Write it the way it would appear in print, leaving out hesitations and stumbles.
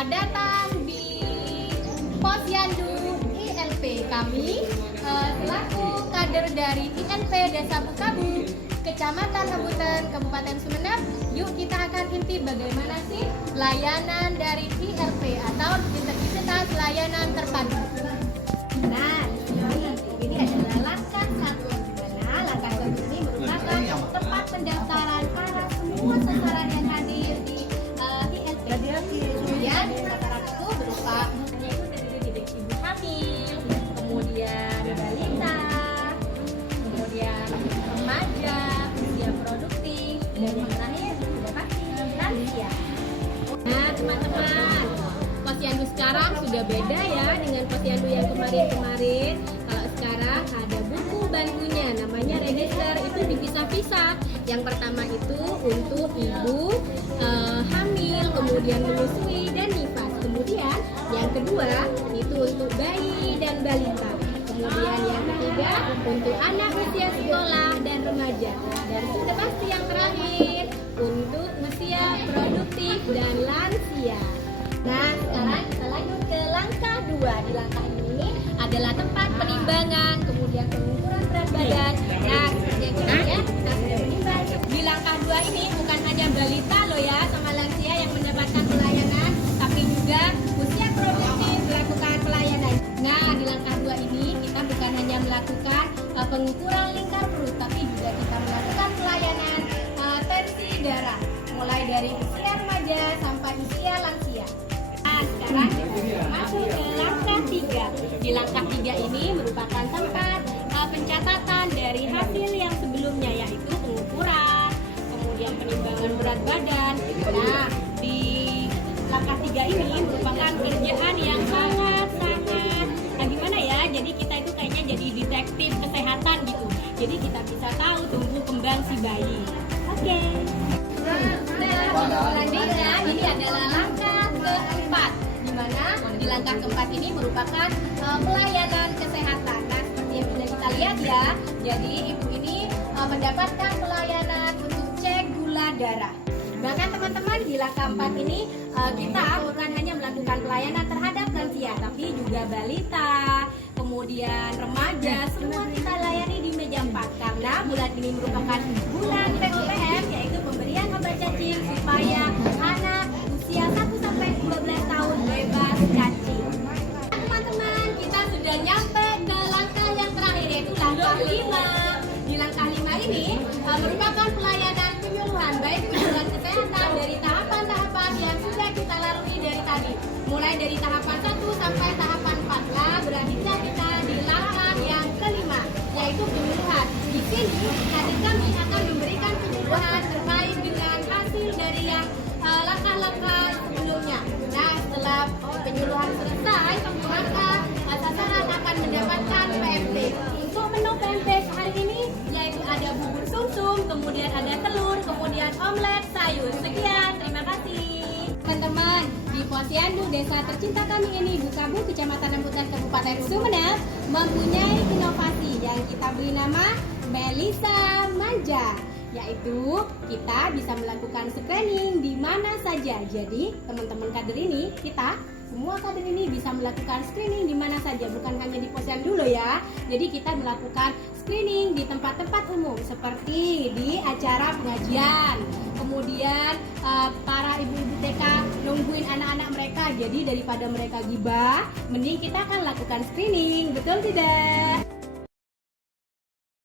Selamat datang di Posyandu ILP. Kami selaku kader dari ILP Desa Bukabu, Kecamatan Habutan, Kabupaten Sumeneb. Yuk kita akan intip bagaimana sih layanan dari ILP atau Intensitas Layanan Terpadu. Nah, ini adalah langkah 1, di mana langkah 1 ini merupakan tempat pendaftaran para semua sasaran yang hadir di ILP. Kemudian sasaran itu berupa yaitu terdiri dari ibu hamil, kemudian balita, kemudian remaja, usia produktif, dan yang terakhir sudah pasti lansia. Nah, teman-teman, posyandu sekarang sudah beda ya dengan posyandu yang kemarin-kemarin. Kalau sekarang ada buku bantunya, namanya register, itu dipisah-pisah. Yang pertama itu untuk ibu hamil, kemudian menyusui dan nifas. Kemudian yang kedua itu untuk bayi dan balita. Kemudian yang ketiga untuk anak usia sekolah dan remaja. Dan sudah pasti yang terakhir untuk usia produktif dan lansia. Nah, sekarang kita lanjut ke langkah 2. Di langkah ini adalah tempat penimbangan, kemudian pengukuran berat badan. Nah, seperti yang kita lihat, kita sudah menimbang. Di langkah 2 ini bukan hanya balita loh ya sama lansia yang mendapatkan pelayanan, tapi juga usia produktif melakukan pelayanan. Nah, di langkah 2 ini kita bukan hanya melakukan pengukuran lingkar perut, tapi juga kita melakukan pelayanan tensi darah, mulai dari usia remaja sampai usia lansia. Nah, sekarang kita masuk ke langkah 3. Di langkah 3 ini merupakan tempat pencatatan dari hasil yang sebelumnya, yaitu pengukuran, kemudian penimbangan berat badan. Nah, di langkah 3 ini merupakan kerjaan yang sangat gimana ya, jadi kita itu kayaknya jadi detektif kesehatan gitu. Jadi kita bisa tahu tumbuh kembang si bayi. Oke. Selanjutnya ini adalah langkah keempat, di mana di langkah keempat ini merupakan pelayanan kesehatan. Nah, seperti yang sudah kita lihat ya, jadi ibu ini mendapatkan pelayanan untuk cek gula darah. Bahkan teman-teman, di langkah 4 ini kita bukan hanya melakukan pelayanan terhadap lansia, tapi juga balita, kemudian remaja, semua kita layani di meja 4. Karena bulan ini merupakan bulan POPM, yaitu pemberian obat cacing supaya anak usia 1-12 tahun bebas cacing. Teman-teman, kita sudah nyampe ke langkah yang terakhir, yaitu langkah 5. Di langkah 5 ini merupakan pelayanan penyuluhan, baik penyuluhan kesehatan dari tahapan-tahapan yang sudah kita lalui dari tadi, mulai dari tahapan 1 sampai tahapan 4. Nah, berarti kita di langkah yang kelima, yaitu penyuluhan. Di sini nanti kami akan memberikan penyuluhan terkait dengan hasil dari yang langkah-langkah sebelumnya. Nah, setelah penyuluhan selesai, maka sasaran akan mendapatkan PMP. Untuk menu PMP hari ini yaitu ada bubur sumsum, kemudian ada telur, kemudian omelet sayur. Sekian, terima kasih. Teman-teman, di Posyandu Desa Tercinta kami ini, Bukabu, Kecamatan Habutan, Kabupaten Sumeneb, mempunyai inovasi yang kita beri nama Melisa Manja. Yaitu kita bisa melakukan screening di mana saja. Jadi teman-teman kader ini, kita semua kader ini bisa melakukan screening di mana saja, bukan hanya di posyandu loh ya. Jadi kita melakukan screening di tempat-tempat umum seperti di acara pengajian. Kemudian para ibu-ibu TK nungguin anak-anak mereka. Jadi daripada mereka gibah, mending kita akan lakukan screening, betul tidak?